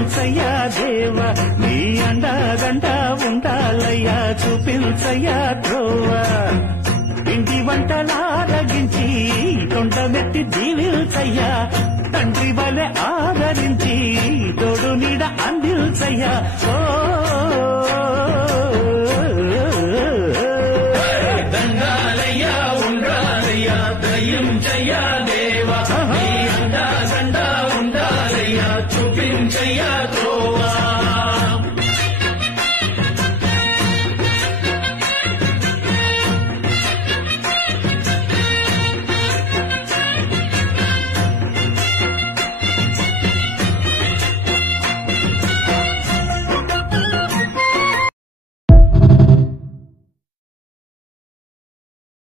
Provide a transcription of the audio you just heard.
దీవించయ్యా దేవా నీ అండగంట ఉండాలయ్యా చూపించయ్యా త్రోవా ఇంటి వంటలారగించి తొండమెత్తి దీవించయ్యా తండ్రి వలె ఆదరించి తోడు నీడ అందించయ్యా ఓ